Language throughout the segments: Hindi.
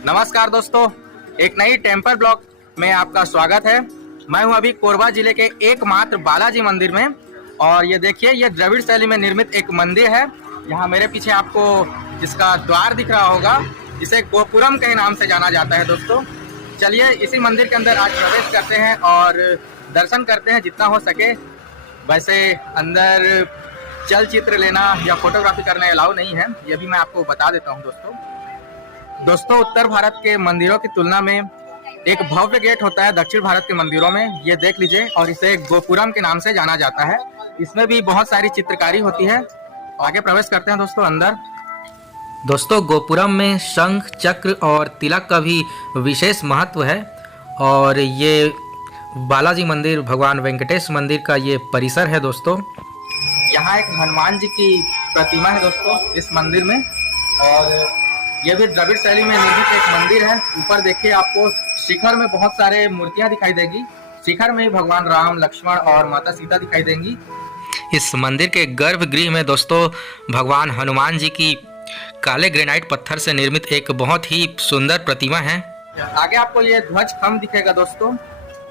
नमस्कार दोस्तों, एक नई टेम्पल ब्लॉग में आपका स्वागत है। मैं हूं अभी कोरबा जिले के एकमात्र बालाजी मंदिर में और ये देखिए, ये द्रविड़ शैली में निर्मित एक मंदिर है। यहाँ मेरे पीछे आपको जिसका द्वार दिख रहा होगा, इसे गोपुरम के नाम से जाना जाता है। दोस्तों चलिए इसी मंदिर के अंदर आज प्रवेश करते हैं और दर्शन करते हैं जितना हो सके। वैसे अंदर चलचित्र लेना या फोटोग्राफी करना अलाउ नहीं है, ये भी मैं आपको बता देता हूँ। दोस्तों उत्तर भारत के मंदिरों की तुलना में एक भव्य गेट होता है दक्षिण भारत के मंदिरों में, ये देख लीजिए, और इसे गोपुरम के नाम से जाना जाता है। इसमें भी बहुत सारी चित्रकारी होती है। आगे प्रवेश करते हैं दोस्तों अंदर। दोस्तों गोपुरम में शंख, चक्र और तिलक का भी विशेष महत्व है और ये बालाजी मंदिर, भगवान वेंकटेश मंदिर का ये परिसर है। दोस्तों यहाँ एक हनुमान जी की प्रतिमा है दोस्तों इस मंदिर में, और यह भी द्रविड़ शैली में निर्मित एक मंदिर है। ऊपर देखिए, आपको शिखर में बहुत सारे मूर्तियां दिखाई देगी। शिखर में भगवान राम, लक्ष्मण और माता सीता दिखाई देंगी। इस मंदिर के गर्भगृह में दोस्तों भगवान हनुमान जी की काले ग्रेनाइट पत्थर से निर्मित एक बहुत ही सुंदर प्रतिमा है। आगे आपको ये ध्वज खम्भ दिखेगा दोस्तों,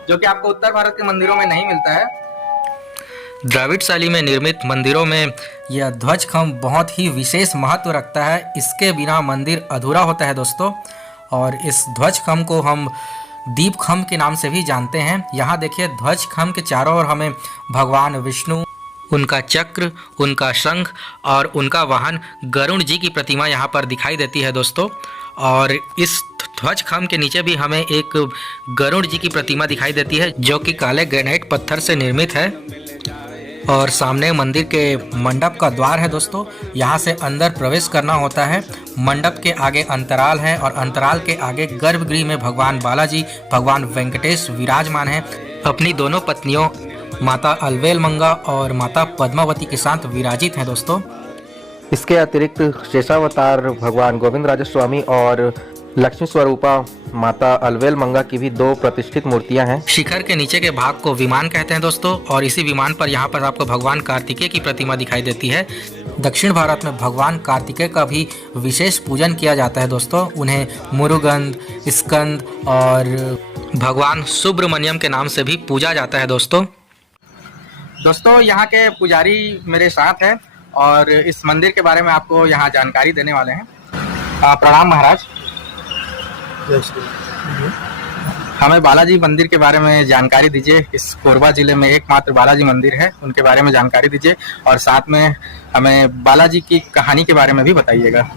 जो कि आपको उत्तर भारत के मंदिरों में नहीं मिलता है। द्रविड़ शैली में निर्मित मंदिरों में यह ध्वज खम्भ बहुत ही विशेष महत्व रखता है। इसके बिना मंदिर अधूरा होता है दोस्तों। और इस ध्वज खम्भ को हम दीप खम्भ के नाम से भी जानते हैं। यहाँ देखिए, ध्वज खम्भ के चारों ओर हमें भगवान विष्णु, उनका चक्र, उनका शंख और उनका वाहन गरुड़ जी की प्रतिमा यहाँ पर दिखाई देती है दोस्तों। और इस ध्वज खम्भ के नीचे भी हमें एक गरुड़ जी की प्रतिमा दिखाई देती है, जो कि काले ग्रेनाइट पत्थर से निर्मित है। और सामने मंदिर के मंडप का द्वार है दोस्तों, यहाँ से अंदर प्रवेश करना होता है। मंडप के आगे अंतराल है और अंतराल के आगे गर्भगृह में भगवान बालाजी, भगवान वेंकटेश विराजमान हैं। अपनी दोनों पत्नियों माता अलवेल मंगा और माता पद्मावती के साथ विराजित हैं दोस्तों। इसके अतिरिक्त शेषावतार भगवान गोविंद राज स्वामी और लक्ष्मी स्वरूपा माता अलवेल मंगा की भी दो प्रतिष्ठित मूर्तियां हैं। शिखर के नीचे के भाग को विमान कहते हैं दोस्तों, और इसी विमान पर यहाँ पर आपको भगवान कार्तिकेय की प्रतिमा दिखाई देती है। दक्षिण भारत में भगवान कार्तिकेय का भी विशेष पूजन किया जाता है दोस्तों। उन्हें मुरुगन, स्कंद और भगवान सुब्रमण्यम के नाम से भी पूजा जाता है दोस्तों। यहाँ के पुजारी मेरे साथ है और इस मंदिर के बारे में आपको यहाँ जानकारी देने वाले हैं। प्रणाम महाराज। हमें बालाजी मंदिर के बारे में जानकारी दीजिए। इस कोरबा जिले में एकमात्र बालाजी मंदिर है, उनके बारे में जानकारी दीजिए और साथ में हमें बालाजी की कहानी के बारे में भी बताइएगा।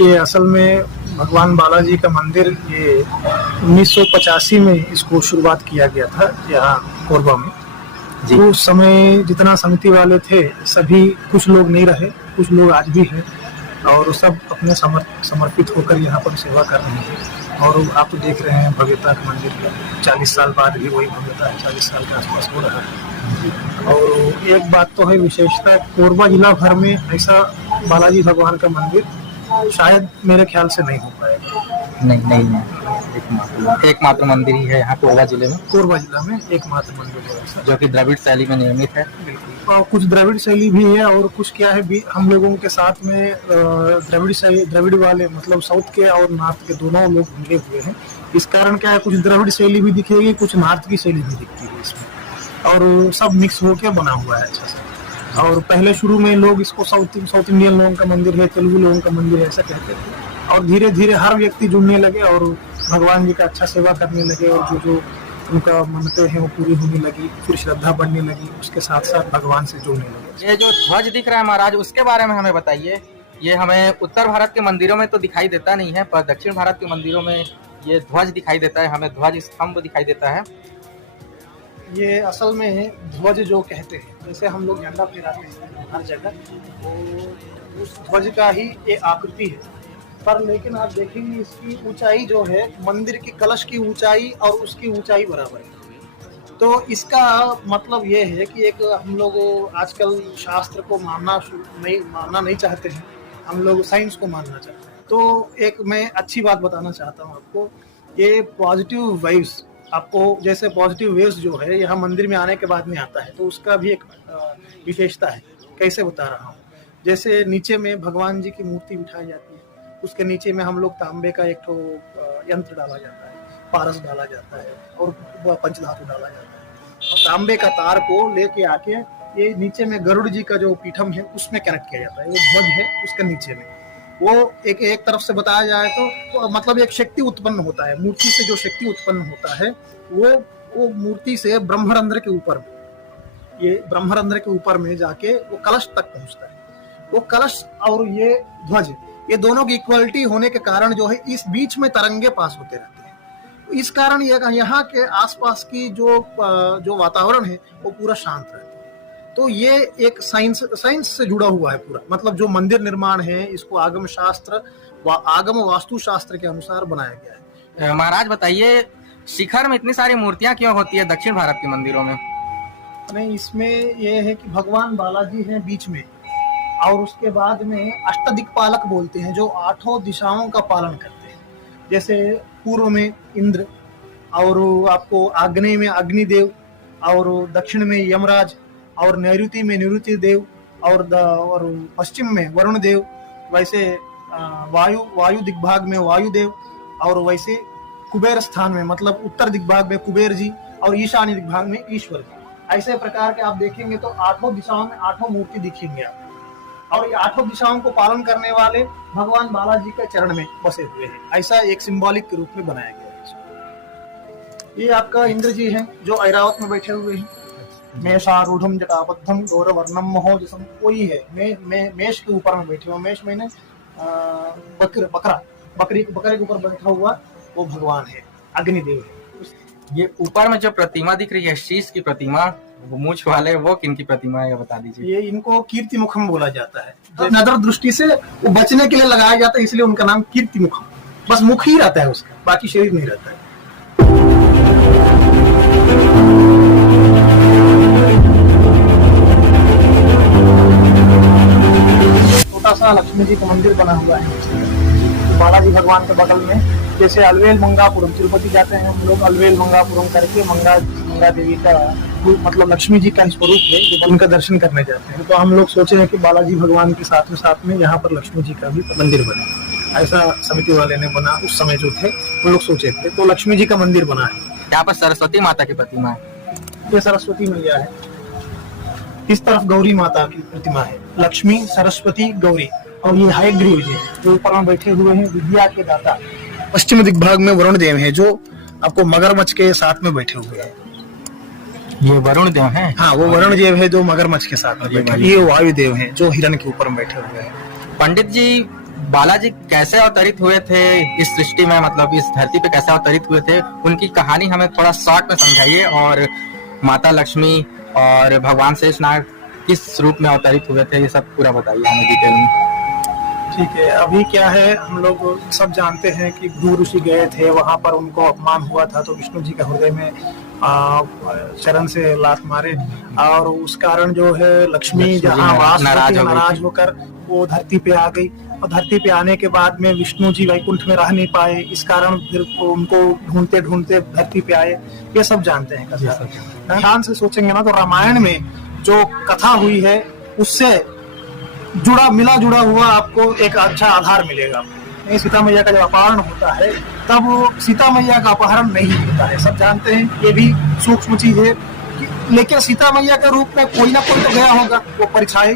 ये असल में भगवान बालाजी का मंदिर ये 1985 में इसको शुरुआत किया गया था यहाँ कोरबा में। उस समय जितना समिति वाले थे सभी, कुछ लोग नहीं रहे, कुछ लोग आज भी हैं और सब अपने समर्पित होकर यहाँ पर सेवा कर रहे हैं। और आप तो देख रहे हैं भव्यता का मंदिर का, 40 साल बाद भी वही भव्यता है, 40 साल के आसपास हो रहा है। और एक बात तो है विशेषता, कोरबा जिला भर में ऐसा बालाजी भगवान का मंदिर शायद मेरे ख्याल से नहीं हो पाएगा। नहीं है, एकमात्र मंदिर ही है यहाँ कोरबा जिले में। कोरबा जिला में एकमात्र मंदिर है जो कि द्रविड़ शैली में निर्मित है। बिल्कुल, और कुछ द्रविड़ शैली भी है और कुछ क्या है भी, हम लोगों के साथ में द्रविड़ वाले मतलब साउथ के और नॉर्थ के दोनों लोग मिले हुए हैं। इस कारण क्या है, कुछ द्रविड़ शैली भी दिखेगी, कुछ नॉर्थ की शैली भी दिखती है इसमें, और सब मिक्स होकर बना हुआ है अच्छा से। और पहले शुरू में लोग इसको साउथ इंडियन लोगों का मंदिर है, तेलुगु लोगों का मंदिर है ऐसा कहते थे। और धीरे धीरे हर व्यक्ति जुड़ने लगे और भगवान जी का अच्छा सेवा करने लगे और जो उनका मानते हैं वो पूरी होने लगी, फिर श्रद्धा बढ़ने लगी, उसके साथ साथ भगवान से जुड़ने लगे। ये जो ध्वज दिख रहा है महाराज, उसके बारे में हमें बताइए। ये हमें उत्तर भारत के मंदिरों में तो दिखाई देता नहीं है, पर दक्षिण भारत के मंदिरों में ये ध्वज दिखाई देता है, हमें ध्वज स्तंभ दिखाई देता है। ये असल में ध्वज जो कहते हैं, जैसे हम लोग झंडा फहराते हैं हर जगह, तो उस ध्वज का ही ये आकृति है। पर लेकिन आप देखेंगे इसकी ऊंचाई जो है मंदिर की कलश की ऊंचाई और उसकी ऊंचाई बराबर है। तो इसका मतलब ये है कि एक हम लोग आजकल शास्त्र को मानना नहीं चाहते हैं, हम लोग साइंस को मानना चाहते हैं। तो एक मैं अच्छी बात बताना चाहता हूँ आपको, ये पॉजिटिव वाइब्स, आपको जैसे पॉजिटिव वेव्स जो है यहाँ मंदिर में आने के बाद में आता है, तो उसका भी एक विशेषता है। कैसे बता रहा हूँ, जैसे नीचे में भगवान जी की मूर्ति बिठाई जाती है, उसके नीचे में हम लोग तांबे का एक ठो यंत्र डाला जाता है, पारस डाला जाता है और पंचधातु डाला जाता है। और तांबे का तार को लेके आके ये नीचे में गरुड़ जी का जो पीठम है उसमें कनेक्ट किया जाता है। वो ध्वज है उसके नीचे में वो एक तरफ से बताया जाए तो मतलब एक शक्ति उत्पन्न होता है। मूर्ति से जो शक्ति उत्पन्न होता है वो मूर्ति से ब्रह्मरंध्र के ऊपर, ये ब्रह्मरंध्र के ऊपर में जाके वो कलश तक पहुंचता है। वो कलश और ये ध्वज, ये दोनों की इक्वलिटी होने के कारण जो है इस बीच में तरंगे पास होते रहते हैं। इस कारण यहाँ के आसपास की जो वातावरण है वो पूरा शांत रहता है। तो ये एक साइंस से जुड़ा हुआ है पूरा, मतलब जो मंदिर निर्माण है इसको आगम शास्त्र आगम वास्तु शास्त्र के अनुसार बनाया गया है। महाराज बताइए, शिखर में इतनी सारी मूर्तियां क्यों होती है दक्षिण भारत के मंदिरों में? नहीं, इसमें ये है कि भगवान बालाजी हैं बीच में और उसके बाद में अष्टदिक्पालक बोलते हैं जो 8 दिशाओं का पालन करते हैं। जैसे पूर्व में इंद्र और आपको आग्नेय में अग्निदेव और दक्षिण में यमराज और नैऋति में निरुति देव और पश्चिम में वरुण देव, वैसे वायु दिग्भाग में वायुदेव और वैसे कुबेर स्थान में मतलब उत्तर दिग्भाग में कुबेर जी और ईशान्य दिग्भाग में ईश्वर जी। ऐसे प्रकार के आप देखेंगे तो 8 दिशाओं में 8 मूर्ति दिखेंगे आप, और ये 8 दिशाओं को पालन करने वाले भगवान बालाजी के चरण में बसे हुए हैं। ऐसा एक सिंबॉलिक के रूप में बनाया गया है। ये आपका इंद्र जी हैं जो ऐरावत में बैठे हुए हैं। मेषारूढ़म जटाबद्धम गौरवर्णम महोजसम, कोई है मेष के ऊपर में बैठे हुए। मेष मैंने बकरे के ऊपर बैठा हुआ वो भगवान है, अग्निदेव है। ये ऊपर में जो प्रतिमा दिख रही है, शीश की प्रतिमा, वो मूंछ वाले, वो किनकी प्रतिमा है बता दीजिए। ये इनको कीर्ति मुखम बोला जाता है। तो नजर दृष्टि से वो बचने के लिए लगाया जाता है, इसलिए उनका नाम कीर्ति मुखम। बस मुख ही रहता है उसका, बाकी शरीर नहीं रहता है। छोटा सा लक्ष्मी जी का मंदिर बना हुआ है बालाजी भगवान के बगल में। जैसे अलवेल मंगापुरम, तिरुपति जाते हैं हम लोग, अलवेल मंगापुरम करके मंगा देवी का मतलब लक्ष्मी जी का स्वरूप है, जो उनका दर्शन करने जाते हैं। तो हम लोग सोचे हैं कि बालाजी भगवान के साथ में यहाँ पर लक्ष्मी जी का भी मंदिर बने। ऐसा समिति वाले ने बना, उस समय जो थे वो लोग सोचे थे, तो लक्ष्मी जी का मंदिर बना है। यहाँ पर सरस्वती माता की प्रतिमा है, ये सरस्वती मैया है। इस तरफ गौरी माता की प्रतिमा है, लक्ष्मी सरस्वती गौरी। और ये हयग्रीव जी जो ऊपर में बैठे हुए हैं, विद्या के दाता। पश्चिम दिग्भाग में वरुण देव है जो आपको मगरमच्छ के साथ में बैठे हुए हैं। ये वरुण देव हैं? हाँ, वो वरुण देव है जो मगरमच्छ के साथ में बैठे। ये वायु देव है जो हिरण के ऊपर में बैठे हुए हैं। पंडित जी, बालाजी कैसे अवतरित हुए थे इस सृष्टि में, मतलब इस धरती पे कैसे अवतरित हुए थे, उनकी कहानी हमें थोड़ा शॉर्ट में समझाइए। और माता लक्ष्मी और भगवान शेषनाग किस रूप में अवतरित हुए थे, ये सब पूरा बताइए हमें डिटेल में। ठीक है, अभी क्या है, हम लोग सब जानते हैं कि भृगु ऋषि गए थे, वहां पर उनको अपमान हुआ था, तो विष्णु जी का हृदय में चरण से लात मारे, और उस कारण जो है लक्ष्मी जहाँ वास नाराज होकर वो धरती पे आ गई। और धरती पे आने के बाद में विष्णु जी वैकुंठ में रह नहीं पाए, इस कारण फिर उनको ढूंढते ढूंढते धरती पे आए। ये सब जानते हैं कथा। ध्यान से सोचेंगे ना तो रामायण में जो कथा हुई है उससे मिला जुड़ा हुआ आपको एक अच्छा आधार मिलेगा। सीता मैया का जब अपहरण होता है तब सीता मैया का अपहरण नहीं होता है, सब जानते हैं, ये भी सूक्ष्म चीज है। लेकिन सीता मैया के रूप में कोई ना कोई तो गया होगा, वो परिछाई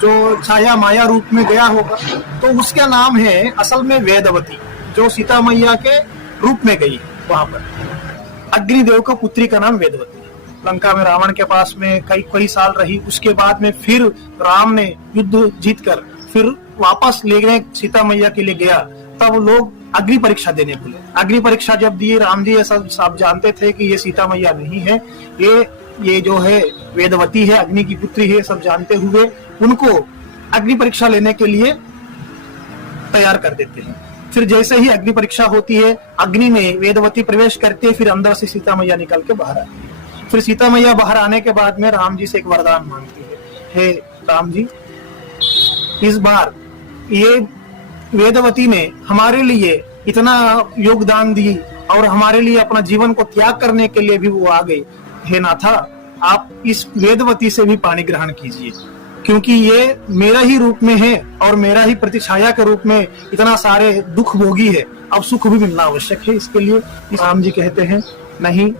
जो छाया माया रूप में गया होगा, तो उसका नाम है असल में वेदवती, जो सीता मैया के रूप में गई वहां पर। अग्निदेव का पुत्री का नाम वेदवती। लंका में रावण के पास में कई साल रही, उसके बाद में फिर राम ने युद्ध जीतकर फिर वापस ले गए सीता मैया के लिए गया, तब लोग अग्नि परीक्षा देने बोले। अग्नि परीक्षा जब दिए, राम जी ये सब जानते थे कि ये सीता मैया नहीं है, ये जो है वेदवती है, अग्नि की पुत्री है, सब जानते हुए उनको अग्नि परीक्षा लेने के लिए तैयार कर देते हैं। फिर जैसे ही अग्नि परीक्षा होती है, अग्नि में वेदवती प्रवेश करते, फिर अंदर से सीता मैया निकल के बाहर आती है। फिर सीता मैया बाहर आने के बाद में राम जी से एक वरदान मांगती है, हे राम जी, इस बार ये वेदवती ने हमारे लिए इतना योगदान दी और हमारे लिए अपना जीवन को त्याग करने के लिए भी वो आ गई, हे नाथा, आप इस वेदवती से भी पानी ग्रहण कीजिए। क्योंकि ये मेरा ही रूप में है और मेरा ही प्रतिछाया के रूप में इतना सारे दुख भोगी है, अब सुख भी मिलना आवश्यक है। इसके लिए राम जी कहते हैं नहीं,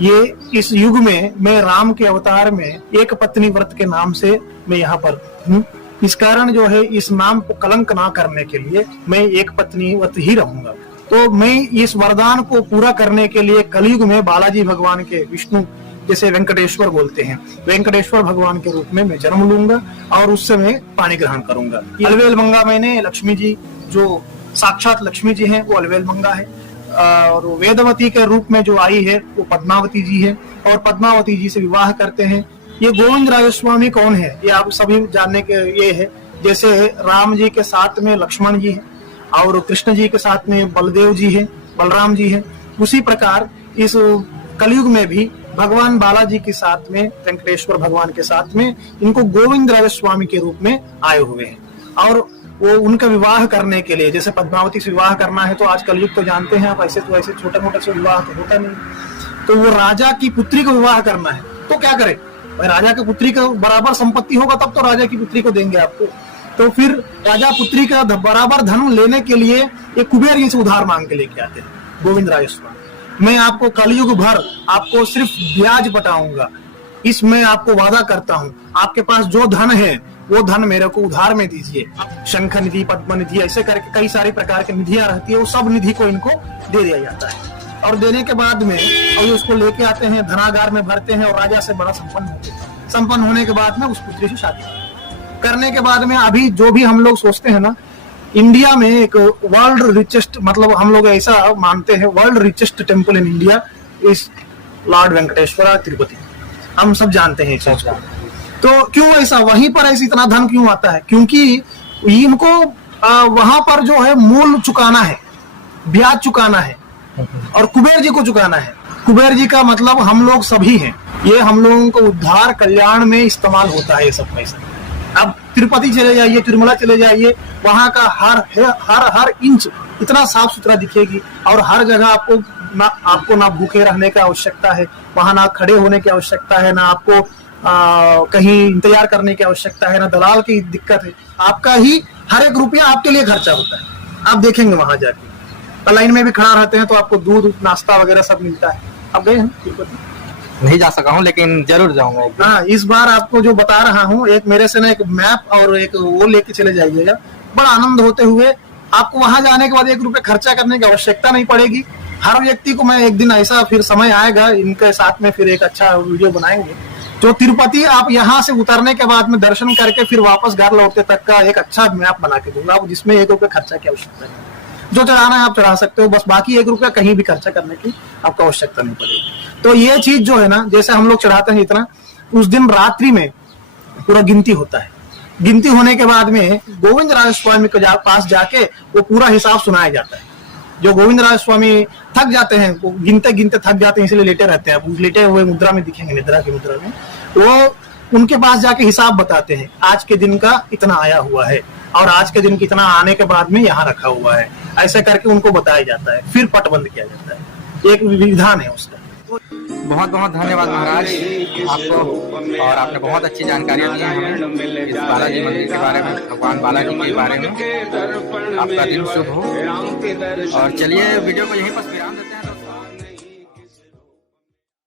ये इस युग में मैं राम के अवतार में एक पत्नी व्रत के नाम से मैं यहाँ पर हूँ। इस कारण जो है इस नाम को कलंक ना करने के लिए मैं एक पत्नी व्रत ही रहूंगा। तो मैं इस वरदान को पूरा करने के लिए कलयुग में बालाजी भगवान के, विष्णु जैसे वेंकटेश्वर बोलते हैं, वेंकटेश्वर भगवान के रूप में मैं जन्म लूंगा और उससे मैं पानी ग्रहण करूंगा। अलवेल मंगा मैंने लक्ष्मी जी, जो साक्षात लक्ष्मी जी हैं वो अलवेल मंगा है, और वेदवती के रूप में जो आई है वो पद्मावती जी है, और पद्मावती जी से विवाह करते हैं। ये गोविंद राजस्वामी कौन है ये आप सभी जानने के ये है, जैसे राम जी के साथ में लक्ष्मण जी है और कृष्ण जी के साथ में बलदेव जी है, बलराम जी है, उसी प्रकार इस कलयुग में भी भगवान बालाजी के साथ में, वेंकटेश्वर भगवान के साथ में इनको गोविंद राजस्वामी के रूप में आए हुए हैं। और वो उनका विवाह करने के लिए, जैसे पद्मावती से विवाह करना है तो आज कलयुग तो जानते हैं आप, ऐसे तो ऐसे छोटा मोटा से विवाह तो होता नहीं, तो वो राजा की पुत्री को विवाह करना है तो क्या करे भाई, राजा की पुत्री का बराबर संपत्ति होगा तब तो राजा की पुत्री को देंगे आपको। तो फिर राजा पुत्री का बराबर धन लेने के लिए एक कुबेर जी से उधार मांग के लेके आते हैं गोविंद राजस्वामी। मैं आपको कलयुग भर आपको सिर्फ ब्याज बटाऊंगा, इसमें आपको वादा करता हूँ, आपके पास जो धन है वो धन मेरे को उधार में दीजिए। शंख निधि, पद्म निधि, ऐसे करके कई सारी प्रकार की निधियां रहती है, वो सब निधि को इनको दे दिया जाता है। और देने के बाद में और उसको लेके आते हैं, धनागार में भरते हैं और राजा से बड़ा संपन्न होते हैं। संपन्न होने के बाद में उस पुत्री से शादी करने के बाद में अभी जो भी हम लोग सोचते हैं ना, इंडिया में एक वर्ल्ड रिचेस्ट, मतलब हम लोग ऐसा मानते हैं world richest temple in India इस लॉर्ड वेंकटेश्वर तिरुपति, हम सब जानते हैं इस चीज को। तो क्यों ऐसा, वहीं पर ऐसे इतना धन क्यों आता है? क्योंकि इनको वहां पर जो है मूल चुकाना है, ब्याज चुकाना है और कुबेर जी को चुकाना है। कुबेर जी का मतलब हम लोग सभी हैं, ये हम लोगों को उद्धार कल्याण में इस्तेमाल होता है ये सब पैसा। अब तिरुपति चले जाइए, तिरुमला चले जाइए, वहां का हर इंच इतना साफ सुथरा दिखेगी और हर जगह आपको ना भूखे रहने की आवश्यकता है, वहां ना खड़े होने की आवश्यकता है, ना आपको कहीं इंतजार करने की आवश्यकता है, ना दलाल की दिक्कत है। आपका ही हर एक रुपया आपके लिए खर्चा होता है। आप देखेंगे वहां जाके लाइन में भी खड़ा रहते हैं तो आपको दूध, नाश्ता वगैरह सब मिलता है। आप गए हैं तिरुपति? नहीं जा सका हूँ लेकिन जरूर जाऊंगा। हाँ, इस बार आपको जो बता रहा हूँ, एक मेरे से ना एक मैप और एक वो लेके चले जाइएगा, बड़ा आनंद होते हुए आपको वहां जाने के बाद 1 रुपया खर्चा करने की आवश्यकता नहीं पड़ेगी। हर व्यक्ति को मैं एक दिन ऐसा फिर समय आएगा, इनके साथ में फिर एक अच्छा वीडियो बनाएंगे, जो तिरुपति आप यहाँ से उतरने के बाद में दर्शन करके फिर वापस घर लौटते तक का एक अच्छा मैप बना के दूंगा, जिसमें 1 रुपया खर्चा की आवश्यकता है। जो चढ़ाना है आप चढ़ा सकते हो, बस बाकी 1 रुपया कहीं भी खर्चा करने की आपको आवश्यकता नहीं पड़ेगी। तो ये चीज जो है ना, जैसे हम लोग चढ़ाते हैं इतना, उस दिन रात्रि में पूरा गिनती होता है। गिनती होने के बाद में गोविंद राजस्वामी के पास जाके वो पूरा हिसाब सुनाया जाता है। जो गोविंद राजस्वामी थक जाते हैं, वो गिनते गिनते थक जाते हैं, इसलिए लेटे रहते हैं। लेटे हुए मुद्रा में दिखेंगे, निद्रा की मुद्रा में, वो उनके पास जाके हिसाब बताते हैं, आज के दिन का इतना आया हुआ है और आज के दिन कितना आने के बाद में यहाँ रखा हुआ है, ऐसे करके उनको बताया जाता है, फिर पटबंद किया जाता है। एक विधान है उसका। बहुत बहुत धन्यवाद महाराज आपको, और आपने बहुत अच्छी जानकारियाँ दी हैं हमें इस बालाजी मंदिर के बारे में, भगवान बालाजी के बारे में। आपका दिन शुभ हो। और चलिए वीडियो को यहीं पर विराम देते हैं।